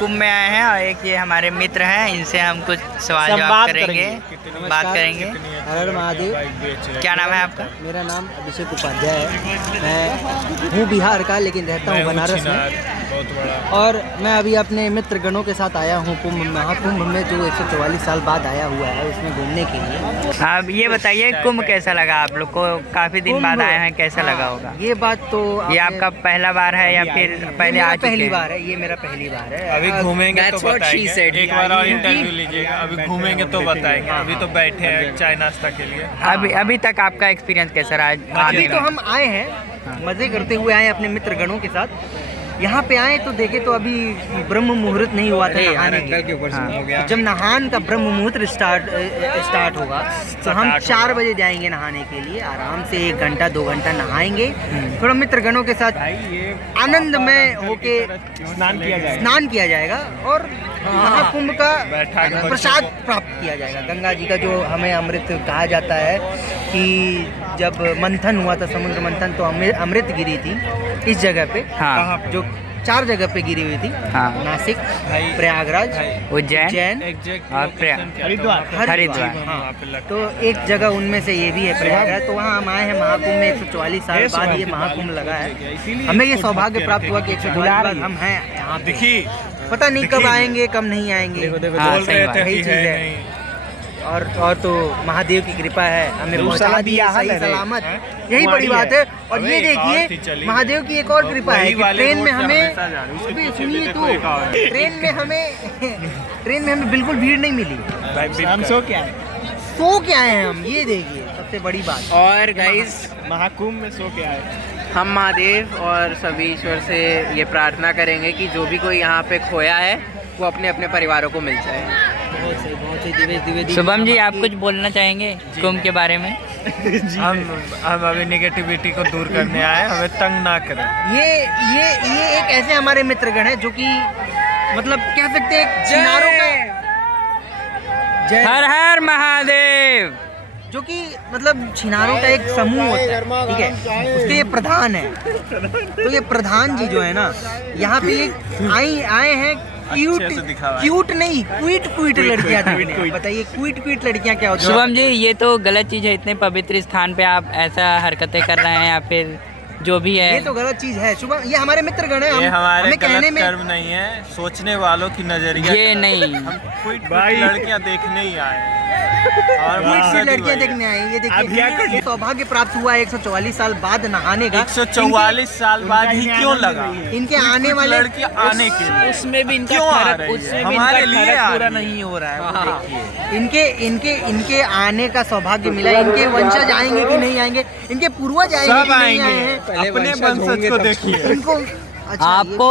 कुंभ में आए हैं और एक ये हमारे मित्र हैं, इनसे हम कुछ सवाल जवाब करेंगे, बात करेंगे। हर हर महादेव। क्या नाम है आपका? मेरा नाम अभिषेक उपाध्याय है। मैं हूँ बिहार का लेकिन रहता हूँ बनारस में। और मैं अभी अपने मित्र गणों के साथ आया हूँ महाकुंभ में, जो 144 साल बाद आया हुआ है उसमें घूमने के लिए। आप ये बताइए कुंभ कैसा लगा आप लोग को? काफी दिन बाद आए हैं, कैसा लगा होगा? ये बात तो ये आपका पहला बार है या फिर पहले आ चुके हैं? पहली बार है, ये मेरा पहली बार है। अभी घूमेंगे तो बताएंगे, एक बार और इंटरव्यू लीजिएगा। अभी घूमेंगे तो बताएंगे, अभी तो बैठे हैं चाय नाश्ता के लिए। अभी तक आपका एक्सपीरियंस कैसा रहा? अभी तो हम आए हैं, मजे करते हुए आए अपने मित्र गणों के साथ। यहाँ पे आए तो देखे तो अभी ब्रह्म मुहूर्त नहीं हुआ था नहाने के ऊपर हो गया। जब नहान का ब्रह्म मुहूर्त स्टार्ट होगा तो हम 4 बजे जाएंगे नहाने के लिए। आराम से 1 घंटा 2 घंटा नहाएंगे, थोड़ा मित्र गणों के साथ आनंदमय होके स्नान किया जाएगा और महाकुंभ का प्रसाद प्राप्त किया जाएगा। गंगा जी का जो हमें अमृत कहा जाता है कि जब मंथन हुआ था, समुद्र मंथन, तो अमृत गिरी थी इस जगह पे। हाँ। जो 4 जगह पे गिरी हुई थी। हाँ। नासिक, प्रयागराज, उज्जैन और हरिद्वार। हाँ। तो एक जगह उनमें से ये भी है प्रयागराज। तो वहाँ हम आए हैं महाकुंभ में। 144 साल बाद ये महाकुंभ लगा है। हमें ये सौभाग्य प्राप्त हुआ कि 144 बाद हम हैं यहाँ पे। पता नहीं कब आएंगे कब नहीं आएंगे। वही चीज़ है। और तो महादेव की कृपा है, हमें पहुंचा दिया सही सलामत, यही बड़ी बात है। और ये देखिए महादेव की एक और कृपा है कि ट्रेन में हमें सुनिए तो ट्रेन में हमें बिल्कुल भीड़ नहीं मिली। हम सो के आए हैं हम, ये देखिए सबसे बड़ी बात। और गाइस महाकुंभ में सो के आए। हम महादेव और सभी ईश्वर से ये प्रार्थना करेंगे कि जो भी कोई यहाँ पे खोया है वो अपने अपने परिवारों को मिल जाए। बहुत सही। शुभम जी, आप कुछ बोलना चाहेंगे कुंभ के बारे में? हम अभी नेगेटिविटी को दूर करने आए, हमें तंग ना करें। ये एक ऐसे हमारे मित्रगण है जो कि मतलब कह सकते हैं छिनारों का हर हर महादेव, जो कि मतलब छिनारों का एक समूह होता है, ठीक है। उसके ये प्रधान है। तो ये प्रधान जी जो है ना, यहाँ पे आए हैं क्यूट नहीं, क्वीट लड़कियाँ थी। बताइए क्वीट लड़कियाँ क्या होती हैं? शुभम जी, ये तो गलत चीज़ है। इतने पवित्र स्थान पे आप ऐसा हरकतें कर रहे हैं या फिर जो भी है, ये तो गलत चीज है। शुभम, ये हमारे मित्रगण है। ये हमारे हमें कहने गलत में कर्म नहीं है, सोचने वालों की नजरिया ये नहीं। हम क्विट लड़कियां देखने ही आए और लड़कियां देखने आए। ये देखिए सौभाग्य प्राप्त हुआ 144 साल बाद नहाने का। 144 साल बाद ही क्यों लगा इनके आने वाले लड़कियां आने के लिए? उसमें भी इनका क्यों आ फर्क, रही है? उसमें भी हमारे इनका लिए फर्क पूरा नहीं हो रहा है। इनके आने का सौभाग्य मिला। इनके वंशज आएंगे कि नहीं आएंगे, इनके पूर्वज आएंगे कि नहीं आए हैं, अपने वंशज को देखिए। इनको आपको